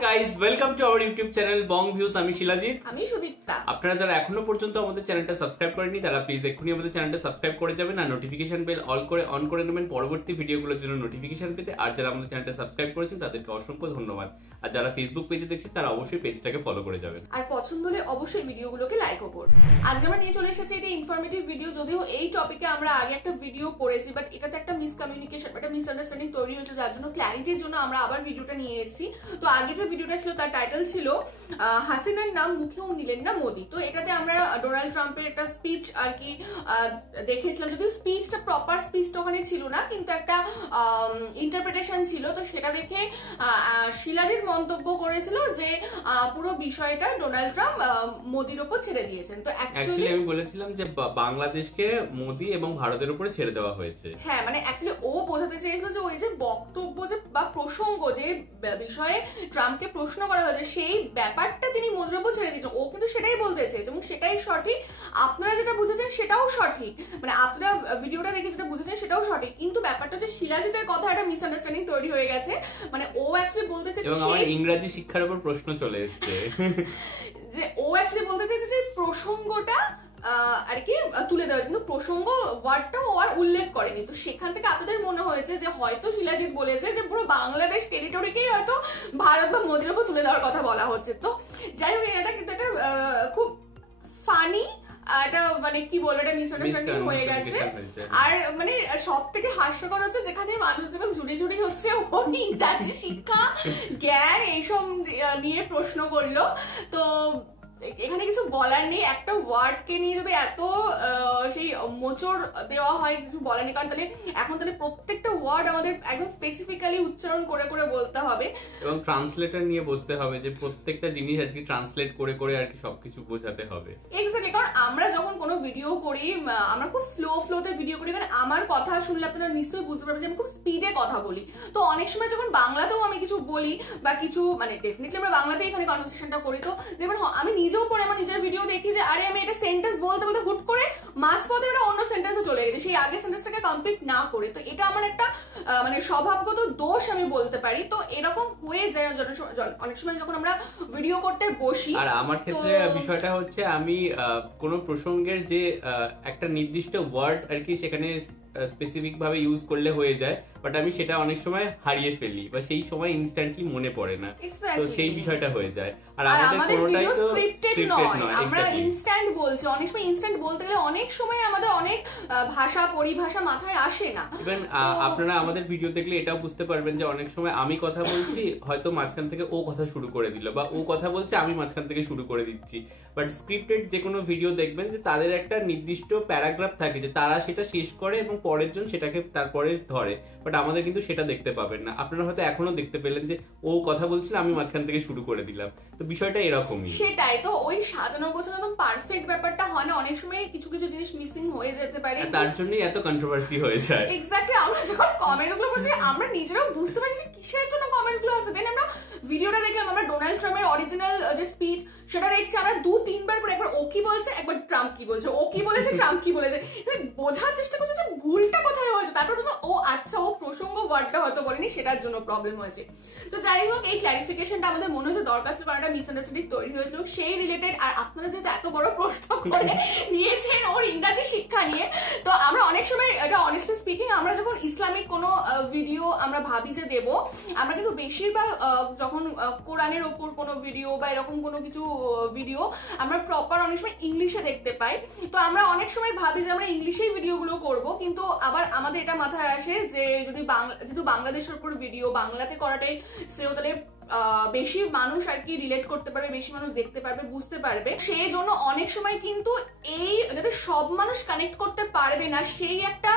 guys, welcome to our YouTube channel Bong Views. আমি শিলাজিৎ, আমি সুদীপ্তা। আপনারা যারা এখনো পর্যন্ত আমাদের চ্যানেলটা সাবস্ক্রাইব করেননি তারা প্লিজ এক্ষুনি আমাদের চ্যানেলটা সাবস্ক্রাইব করে যাবেন আর নোটিফিকেশন বেল অন করে নেবেন পরবর্তী ভিডিওগুলোর জন্য নোটিফিকেশন পেতে। আর যারা আমাদের চ্যানেলটা সাবস্ক্রাইব করেছেন তাদেরকে অসংখ্য ধন্যবাদ। আর যারা ফেসবুক পেজে দেখছেন তারা অবশ্যই পেজটাকে ফলো করে যাবেন আর পছন্দ হলে অবশ্যই ভিডিওগুলোকে লাইকও করুন। আজকে আমরা নিয়ে চলে এসেছি এটা ইনফরমেটিভ ভিডিও। যদিও এই টপিকে আমরা আগে একটা ভিডিও করেছি, বাট এটাতে একটা মিসকমিউনিকেশন, একটা মিসআন্ডারস্ট্যান্ডিং তৈরি হয়েছে, যার জন্য ক্ল্যারিটির জন্য আমরা আবার ভিডিওটা নিয়ে এসেছি। তো আগে যে ভিডিওটা ছিল তার টাইটেল ছিল হাসিনার নাম মুখেও নিলেন না মোদি। তো এটাতে আমরা ডোনাল্ড ট্রাম্পের একটা স্পিচ আর কি দেখেছিলাম, যদিও স্পিচটা প্রপার স্পিচটা ওখানে ছিল না, কিন্তু একটা ইন্টারপ্রিটেশন ছিল। তো সেটা দেখে শিলাজিৎ মন্তব্য করেছিল যে পুরো বিষয়টা ডোনাল্ড ট্রাম্প মোদির উপর ছেড়ে দিয়েছেন। তো অ্যাকচুয়ালি আমি বলেছিলাম যে বাংলাদেশকে মোদি এবং ভারতের উপরে ছেড়ে দেওয়া হয়েছে। হ্যাঁ, মানে অ্যাকচুয়ালি ও বোঝাতে চেয়েছিল যে ওই যে বক্তব্য যে বা প্রসঙ্গ যে বিষয়ে ট্রাম্পকে প্রশ্ন করা হয়েছে সেই ব্যাপারটা তিনি মোদির উপর ছেড়ে দিয়েছেন। ও কিন্তু সেটাই বলতে চেয়েছে এবং সেটাই সঠিক। আপনারা যেটা বুঝেছেন সেটাও সঠিক, মানে আপনারা ভিডিওটা দেখে যেটা বুঝেছেন সেটাও সঠিক, কিন্তু ব্যাপারটা হচ্ছে শিলাজিতের কথা একটা মিসআন্ডারস্ট্যান্ডিং তৈরি হয়ে গেছে। মানে ও অ্যাকচুয়ালি বলতে চেয়েছে এবং আমার ইংরেজি শিক্ষার উপর প্রশ্ন চলে এসেছে যে ও অ্যাকচুয়ালি বলতে চাইছে যে প্রসঙ্গটা আর কি তুলে দেওয়া, কিন্তু প্রসঙ্গ ওয়ার্ডটা ও আর উল্লেখ করেনি। তো সেখান থেকে আপনাদের মনে হয়েছে যে হয়তো শিলাজিৎ বলেছে যে পুরো বাংলাদেশ টেরিটরিকেই হয়তো ভারত বা মোদির উপর তুলে দেওয়ার কথা বলা হচ্ছে। তো যাই হোক, এটা কিন্তু একটা খুব ফানি একটা মানে কি বলবো, এটা মিসআন্ডারস্ট্যান্ডিং হয়ে গেছে। আর মানে সব থেকে হাস্যকর হচ্ছে যেখানে মানুষ দেখলাম ঝুড়ি হচ্ছে ওর ইংরাজি শিক্ষা জ্ঞান এইসব নিয়ে প্রশ্ন করলো। তো এখানে কিছু বলার নেই, একটা ওয়ার্ডকে নিয়ে যদি এত সেই মোচড় দেওয়া হয় কিছু বলার নেই, কারণ তাহলে এখন তাহলে প্রত্যেকটা ওয়ার্ড আমাদের একদম স্পেসিফিক্যালি উচ্চারণ করে করে বলতে হবে এবং ট্রান্সলেটর নিয়ে বসতে হবে যে প্রত্যেকটা জিনিস আর কি ট্রান্সলেট করে করে আর কি সবকিছু বোঝাতে হবে। এক্স্যাক্টলি, কারণ আমরা যখন কোনো ভিডিও করি আমরা খুব ফ্লোতে ভিডিও করি, কারণ আমার কথা শুনলে আপনারা নিশ্চয়ই বুঝতে পারবেন যে আমি খুব স্পিডে কথা বলি। তো অনেক সময় যখন বাংলাতেও আমি কিছু বলি বা কিছু মানে ডেফিনেটলি আমরা বাংলাতেই এখানে কনভারসেশনটা করি, তো দেখবেন আমি নিজেও পরে আমার নিজের ভিডিও দেখি যে আরে আমি এটা সেন্টেন্স বলতে বলতে হুট করে মাঝপথে এটা অন্য সেন্টেন্সে চলে গেছে, সেই আগের সেন্টেন্সটাকে কমপ্লিট না করে। তো এটা আমার একটা মানে স্বভাবগত দোষ আমি বলতে পারি। তো এরকম হয়ে যায় অনেক সময় যখন আমরা ভিডিও করতে বসি। আর আমার ক্ষেত্রে বিষয়টা হচ্ছে আমি কোনো প্রসঙ্গের যে একটা নির্দিষ্ট ওয়ার্ড আর কি সেখানে স্পেসিফিক ভাবে ইউজ করলে হয়ে যায়, বাট আমি সেটা অনেক সময় হারিয়ে ফেলি বা সেই সময় ইনস্ট্যান্টলি মনে পড়ে না, তো সেই বিষয়টা হয়ে যায়। আর আমাদের কোনোটাই তো স্ক্রিপ্টেড নয়, আমরা ইনস্ট্যান্ট বলছি। অনেক সময় ইনস্ট্যান্ট বলতে গেলে অনেক সময় আমাদের অনেক ভাষা পরিভাষা মাথায় আসে না। ইভেন আপনারা আমাদের ভিডিও দেখলে এটাও বুঝতে পারবেন যে অনেক সময় আমি কথা বলছি, হয়তো মাঝখান থেকে ও কথা শুরু করে দিল, বা ও কথা বলছে আমি মাঝখান থেকে শুরু করে দিচ্ছি। বাট স্ক্রিপ্টেড যে কোনো ভিডিও দেখবেন যে তাদের একটা নির্দিষ্ট প্যারাগ্রাফ থাকে যে তারা সেটা শেষ করে এবং পরের জন সেটাকে তারপরে ধরে, বাট আমাদের কিন্তু সেটা দেখতে পাবেন না। আপনারা হয়তো এখনো দেখতে পেলেন যে ও কথা বলছিল আমি মাঝখান থেকে শুরু করে দিলাম, তো বিষয়টা এরকমই। সেটাই তো, ওই সাজানো গোছানো একদম পারফেক্ট ব্যাপারটা হয় না, অনেক সময় কিছু কিছু জিনিস মিসিং হয়ে যেতে পারে, তার জন্যই এত কন্ট্রোভার্সি হয়ে যায়। এক্স্যাক্টলি, আমরা যখন কমেন্ট গুলো বলছি আমরা নিজেরাও বুঝতে পারি যে কিসের জন্য কমেন্টস গুলো আসে। দেন আমরা ভিডিওটা দেখলাম, আমরা ডোনাল্ড ট্রাম্পের অরিজিনাল যে স্পিচ সেটা দেখছি, আমরা 2-3 বার করে একবার ও কি বলছে একবার ট্রাম্প কি বলছে, ও কি বলেছে ট্রাম্প কি বলেছে, বোঝার চেষ্টা করছে যে ভুলটা কোথায় হয়েছে। তারপর ও আচ্ছা ও প্রসঙ্গ ওয়ার্ডটা হয়তো বলেনি, সেটার জন্য প্রবলেম হয়েছে। তো যাই হোক, এই ক্ল্যারিফিকেশনটা আমাদের মনে হচ্ছে দরকার ছিল, কারণ একটা মিসআন্ডারস্ট্যান্ডিং তৈরি হয়েছিল সেই রিলেটেড। আর আপনারা যেহেতু এত বড় প্রশ্ন করে নিয়েছেন ওর ইংরাজি শিক্ষা নিয়ে, তো আমরা অনেক সময় এটা অনেস্টলি স্পিকিং আমরা যখন ইসলামিক কোনো ভিডিও আমরা ভাবি যে দেব, আমরা কিন্তু বেশিরভাগ যখন কোরআনের ওপর কোনো ভিডিও বা এরকম কোনো কিছু ভিডিও আমরা প্রপার অনেক সময় ইংলিশে দেখতে পাই। তো আমরা অনেক সময় ভাবি যে আমরা ইংলিশেই ভিডিওগুলো করব, কিন্তু আবার আমাদের এটা মাথায় আসে যে যদি যেহেতু বাংলাদেশের উপর ভিডিও বাংলাতে করাটাই সেও, তাহলে বেশি মানুষ আর কি রিলেট করতে পারবে, বেশি মানুষ দেখতে পারবে, বুঝতে পারবে। সেই জন্য অনেক সময় কিন্তু এই যাতে সব মানুষ কানেক্ট করতে পারবে না সেই একটা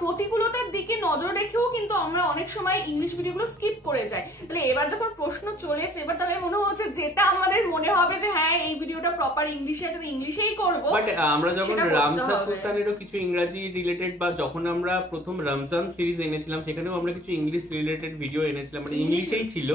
প্রতিকূলতার দিকে নজর রেখেও কিন্তু আমরা অনেক সময় ইংলিশ ভিডিওগুলো স্কিপ করে যাই। তাহলে এবার যখন প্রশ্ন চলে এসে এবার তাহলে মনে হচ্ছে যেটা আমাদের মনে হবে যে হ্যাঁ এই ভিডিও ভিডিওটা প্রপার ইংলিশে আছে ইংলিশেই করব, বাট আমরা যখন রামসা সুলতানেরও কিছু ইংরেজি রিলেটেড বা যখন আমরা প্রথম রমজান সিরিজ এনেছিলাম সেখানেও আমরা কিছু ইংলিশ রিলেটেড ভিডিও এনেছিলাম, মানে ইংলিশেই ছিল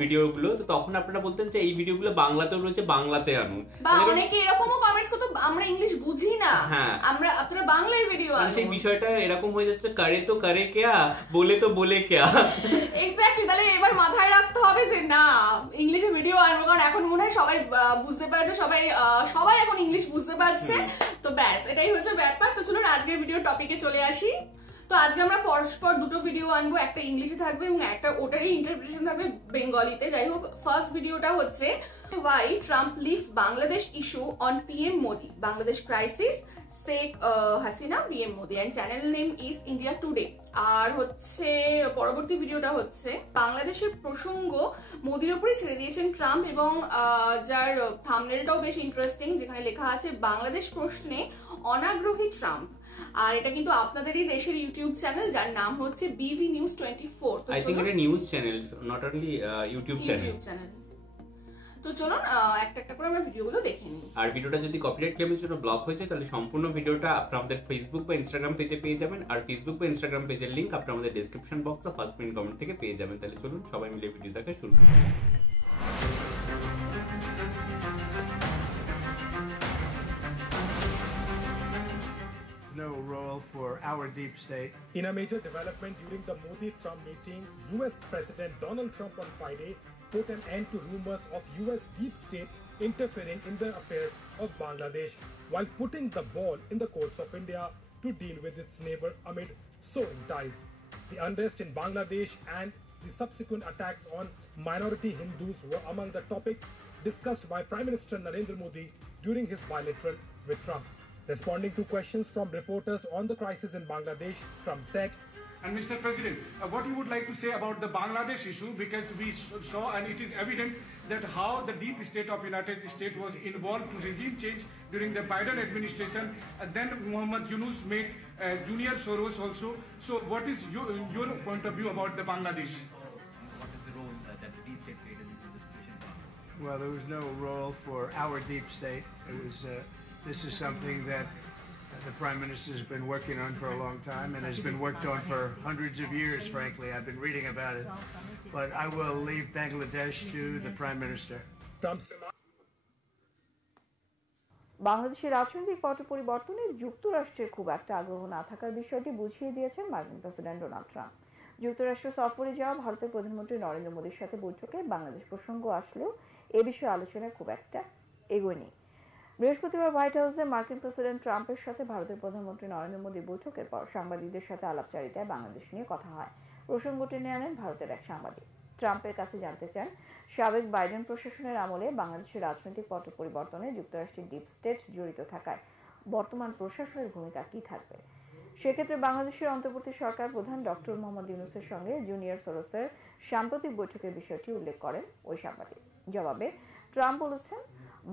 ভিডিওগুলো, তো তখন আপনারা বলতেন যে এই ভিডিওগুলো বাংলাতেও রয়েছে, বাংলাতে আনুন, বা অনেকে এরকমও কমেন্টস করতো আমরা ইংলিশ বুঝি না, আমরা আপনারা বাংলায় ভিডিও আনুন, সেই বিষয়টা এরকম হয়ে যাচ্ছে করে তো করে কেয়া বলে তো বলে কেয়া। এক্স্যাক্টলি, তাহলে এবার মাথায় রাখতে হবে যে না ইংলিশে ভিডিও আনবো, কারণ এখন মনে হয় সবাই বুঝতে পারছে, সবাই এখন ইংলিশ বুঝতে পারছে, তো ব্যাস এটাই হচ্ছে ব্যাপার। তো চলুন আজকের ভিডিও টপিকে চলে আসি। তো আজকে আমরা পরস্পর দুটো ভিডিও আনবো, একটা ইংলিশে থাকবে এবং একটা ওটারই ইন্টারপ্রিটেশন থাকবে বেঙ্গলিতে। যাই হোক, ফার্স্ট ভিডিওটা হচ্ছে why Trump leaves Bangladesh issue on PM Modi, Bangladesh crisis, Sheikh Hasina, PM Modi, and channel name is India Today। আর হচ্ছে পরবর্তী ভিডিওটা হচ্ছে বাংলাদেশের প্রসঙ্গ মোদির উপরে ছেড়ে দিয়েছেন ট্রাম্প, এবং যার থাম্বনেলটাও বেশ ইন্টারেস্টিং, যেখানে লেখা আছে বাংলাদেশ প্রশ্নে অনাগ্রহী ট্রাম্প। আর এটা কিন্তু আপনাদেরই দেশের ইউটিউব চ্যানেল, যার নাম হচ্ছে বিভি নিউজ 24। আই থিংক এটা news channel, not only YouTube channel. তো চলুন একটা একটা করে আমরা ভিডিওগুলো দেখে নিই। আর ভিডিওটা যদি কপিরাইট ক্লেমের জন্য ব্লক হয়ে যায় তাহলে সম্পূর্ণ ভিডিওটা আপনারা আমাদের ফেসবুক বা ইনস্টাগ্রাম পেজে পেয়ে যাবেন, আর ফেসবুক বা ইনস্টাগ্রাম পেজের লিংক আপনারা আমাদের ডেসক্রিপশন বক্স বা ফার্স্ট পিন কমেন্ট থেকে পেয়ে যাবেন। তাহলে চলুন সবাই মিলে ভিডিও দেখা শুরু করি। No role for our deep state. In a major development during the Modi-Trump meeting, US President Donald Trump on Friday put an end to rumors of US deep state interfering in the affairs of Bangladesh, while putting the ball in the courts of India to deal with its neighbor amid soaring ties. The unrest in Bangladesh and the subsequent attacks on minority Hindus were among the topics discussed by Prime Minister Narendra Modi during his bilateral with Trump. Responding to questions from reporters on the crisis in Bangladesh, Trump said, and Mr. President, what you would like to say about the Bangladesh issue, because we saw and it is evident that how the deep state of United States was involved to regime change during the Biden administration, and then Muhammad Yunus made Junior Soros also. So what is your point of view about the Bangladesh? What is the role that the deep state played in this discussion? Well, there was no role for our deep state. It was. This is something that the Prime Minister has been working on for a long time and has been worked on for hundreds of years, frankly. I've been reading about it. But I will leave Bangladesh to the Prime Minister. Trump's বাংলাদেশের রাজনৈতিক পট পরিবর্তনে যুক্তরাষ্ট্রের খুব একটা আগ্রহ না থাকার বিষয়টি বুঝিয়ে দিয়েছেন মার্কিন প্রেসিডেন্ট ডোনাল্ড ট্রাম্প। যুক্তরাষ্ট্র সফরে যাওয়া ভারতের প্রধানমন্ত্রী নরেন্দ্র মোদীর সাথে বৈঠকে বাংলাদেশ প্রসঙ্গ আসলেও এ বিষয়ে আলোচনা খুব একটা এগোয়নি। বৃহস্পতিবার হোয়াইট হাউসে মার্কিন প্রেসিডেন্ট ট্রাম্পের সাথে ভারতের প্রধানমন্ত্রী নরেন্দ্র মোদী বৈঠকের পর সাংবাদিকদের সাথে আলাপচারিতায় বাংলাদেশ নিয়ে কথা হয়। প্রসঙ্গটি নিয়ে আনেন ভারতের এক সাংবাদিক। ট্রাম্পের কাছে জানতে চান সাবেক বাইডেন প্রশাসনের আমলে বাংলাদেশের রাজনৈতিক পট পরিবর্তনে যুক্তরাষ্ট্রের ডিপ স্টেট জড়িত থাকায় বর্তমান প্রশাসনের ভূমিকা কি থাকবে। সেক্ষেত্রে বাংলাদেশের অন্তর্বর্তী সরকার প্রধান ডক্টর মোহাম্মদ ইউনূসের সঙ্গে জুনিয়র সোরসের সাম্প্রতিক বৈঠকের বিষয়টি উল্লেখ করেন ওই সাংবাদিক। জবাবে ট্রাম্প বলেছেন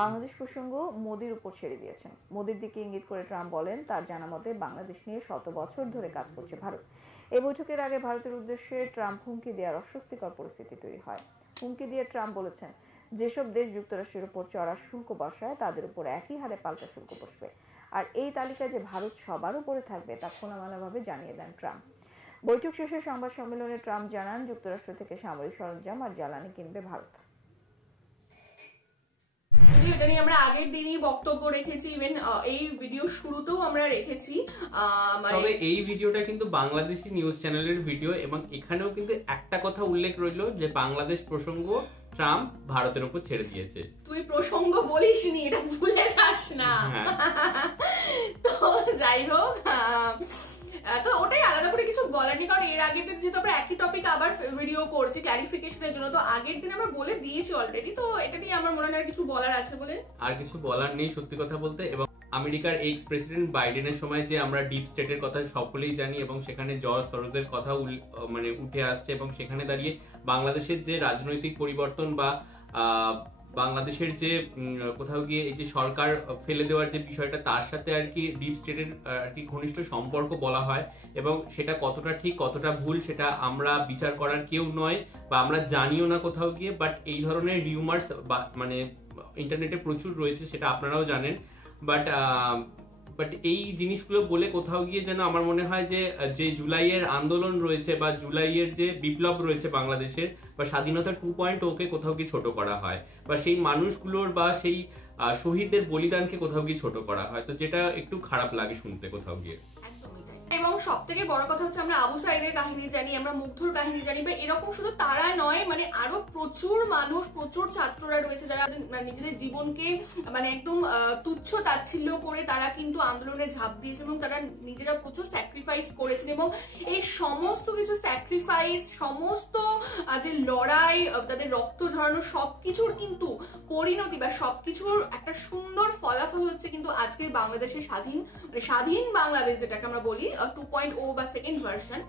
বাংলাদেশ প্রসঙ্গ মোদির উপর ছেড়ে দিয়েছেন। মোদির দিকে ইঙ্গিত করে ট্রাম্প বলেন তার জানা মতে বাংলাদেশ নিয়ে শত বছর ধরে কাজ করছে ভারত। এই বৈঠকের আগে ভারতের উদ্দেশ্যে ট্রাম্প হুমকি দেওয়ার অস্বস্তিকর পরিস্থিতি তৈরি হয়। হুমকি দিয়ে ট্রাম্প বলেছেন যেসব দেশ যুক্তরাষ্ট্রের উপর চড়া শুল্ক বসায় তাদের উপর একই হারে পাল্টা শুল্ক বসবে, আর এই তালিকায় যে ভারত সবার উপরে থাকবে তা খোলামেলাভাবে জানিয়ে দেন ট্রাম্প। বৈঠক শেষে সংবাদ সম্মেলনে ট্রাম্প জানান যুক্তরাষ্ট্র থেকে সামরিক সরঞ্জাম আর জ্বালানি কিনবে ভারত। এটা নিয়ে আমরা আগের দিনই বক্তব্য রেখেছি, ইভেন এই ভিডিও শুরুতেও আমরা রেখেছি। তবে এই ভিডিওটা কিন্তু বাংলাদেশি নিউজ চ্যানেলের ভিডিও, এবং এখানেও কিন্তু একটা কথা উল্লেখ রইল যে বাংলাদেশ প্রসঙ্গ ট্রাম্প ভারতের উপর ছেড়ে দিয়েছে। তুই প্রসঙ্গ বলিসনি, এটা ভুলে যাস না। তো যাই হোক, তো ওটাই আলাদা করে কিছু বলার নেই, কারণ এর আগে যেহেতু আমরা একই টপিক আবার ভিডিও করছি ক্লারিফিকেশনের জন্য, তো আগের দিন আমরা বলে দিয়েছি অলরেডি, তো এটা নিয়ে আমার মনে হয় কিছু বলার আছে বলে আর কিছু বলার নেই সত্যি কথা বলতে। এবং আমেরিকার এক্স প্রেসিডেন্ট বাইডেনের সময় যে আমরা ডিপ স্টেটের কথা সকলেই জানি, এবং সেখানে জর্জ সরোজের কথা মানে উঠে আসছে, এবং সেখানে দাঁড়িয়ে বাংলাদেশের যে রাজনৈতিক পরিবর্তন বা বাংলাদেশের যে কোথাও গিয়ে এই যে সরকার ফেলে দেওয়ার যে বিষয়টা, তার সাথে আর কি ডিপ স্টেটের আর কি ঘনিষ্ঠ সম্পর্ক বলা হয়, এবং সেটা কতটা ঠিক কতটা ভুল সেটা আমরা বিচার করার কেউ নয়, বা আমরা জানিও না কোথাও গিয়ে। বাট এই ধরনের রিউমার্স মানে ইন্টারনেটে প্রচুর রয়েছে, সেটা আপনারাও জানেন। বাট এই জিনিসগুলো বলে কোথাও গিয়ে যেন আমার মনে হয় যে জুলাইয়ের আন্দোলন রয়েছে বা জুলাইয়ের যে বিপ্লব রয়েছে বাংলাদেশের, বা স্বাধীনতা 2.0 কে কোথাও গিয়ে ছোট করা হয়, বা সেই মানুষগুলোর বা সেই শহীদদের বলিদানকে কোথাও গিয়ে ছোট করা হয়, তো যেটা একটু খারাপ লাগে শুনতে কোথাও গিয়ে। এবং সব থেকে বড় কথা হচ্ছে আমরা আবু সাইদের কাহিনী জানি, আমরা মুগ্ধর কাহিনী জানি, বা এরকম শুধু তারা নয়, মানে আরো প্রচুর মানুষ, প্রচুর ছাত্ররা রয়েছে যারা নিজেদের জীবনকে মানে একদম তুচ্ছ তাচ্ছিল্য করে তারা কিন্তু আন্দোলনে ঝাঁপ দিয়েছে, এবং তারা নিজেরা প্রচুর স্যাক্রিফাইস করেছেন। এবং এই সমস্ত কিছু স্যাক্রিফাইস, সমস্ত যে লড়াই, তাদের রক্ত ঝরানো, সবকিছুর কিন্তু পরিণতি বা সবকিছুর একটা সুন্দর ফলাফল হচ্ছে কিন্তু আজকের বাংলাদেশের স্বাধীন বাংলাদেশ, যেটাকে আমরা বলি 2.0 বা সেকেন্ড ভার্সন।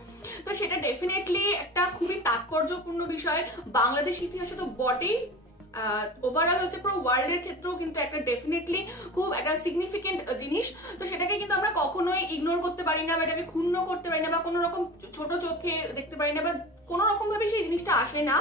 তো সেটা ডেফিনেটলি একটা খুবই তাৎপর্যপূর্ণ বিষয় বাংলাদেশ ইতিহাসে তো বটেই, ওভারঅল হচ্ছে পুরো ওয়ার্ল্ডের ক্ষেত্রেও কিন্তু একটা ডেফিনেটলি খুব একটা সিগনিফিকেন্ট জিনিস। তো সেটাকে কিন্তু আমরা কখনোই ইগনোর করতে পারি না, বা এটাকে ক্ষুণ্ণ করতে পারি না, বা কোনো রকম ছোট চোখে দেখতে পারি না, বা কোনো রকম ভাবে সেই জিনিসটা আসে না।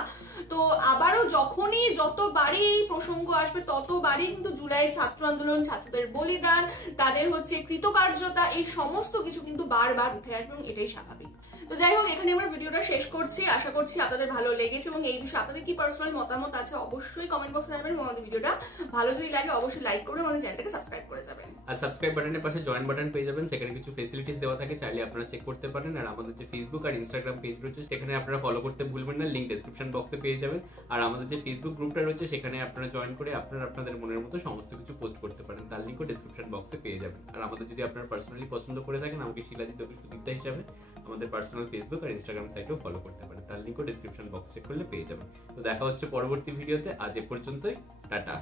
তো আবারও যখনই যতবারই এই প্রসঙ্গ আসবে ততবারই কিন্তু জুলাই ছাত্র আন্দোলন, ছাত্রদের বলিদান, তাদের হচ্ছে কৃতকার্যতা, এই সমস্ত কিছু কিন্তু বারবার উঠে আসবে, এবং এটাই স্বাভাবিক। তো যাই হোক, এখানে আমরা ভিডিওটা শেষ করছি। আশা করছি আপনাদের ভালো লেগেছে, এবং এই বিষয়ে আপনাদের কি পার্সোনাল মতামত আছে অবশ্যই কমেন্ট বক্সে জানাবেন, এবং আমাদের ভিডিওটা ভালো যদি লাগে অবশ্যই লাইক করে আমাদের চ্যানেলটাকে সাবস্ক্রাইব করে যাবেন। আর সাবস্ক্রাইব বাটনের পাশে জয়েন বাটন পেয়ে যাবেন, সেখানে কিছু ফেসিলিটিস দেওয়া থাকে, চাইলে আপনারা চেক করতে পারেন। আর আমাদের যে ফেসবুক আর ইনস্টাগ্রাম পেজ রয়েছে সেখানে আপনারা ফলো করতে ভুলবেন না, লিংক ডেসক্রিপশন বক্সে পেয়ে যাবেন। আর আমাদের যে ফেসবুক গ্রুপটা রয়েছে সেখানে আপনারা জয়েন করে আপনাদের মনের মতো সমস্ত কিছু পোস্ট করতে পারেন, তার লিংকও ডেসক্রিপশন বক্সে পেয়ে যাবেন। আর আমাদের যদি আপনারা পার্সোনালি পছন্দ করে থাকেন, আমাকে শিলাজিৎ সুদীপ্তা হিসাবে আমাদের পার্সোনাল ফেসবুক আর ইনস্টাগ্রাম সাইটেও ফলো করতে পারেন, তার লিংকও ডেসক্রিপশন বক্সে করলে পেয়ে যাবেন। তো দেখা হচ্ছে পরবর্তী ভিডিওতে, আজ এ পর্যন্তই, টাটা।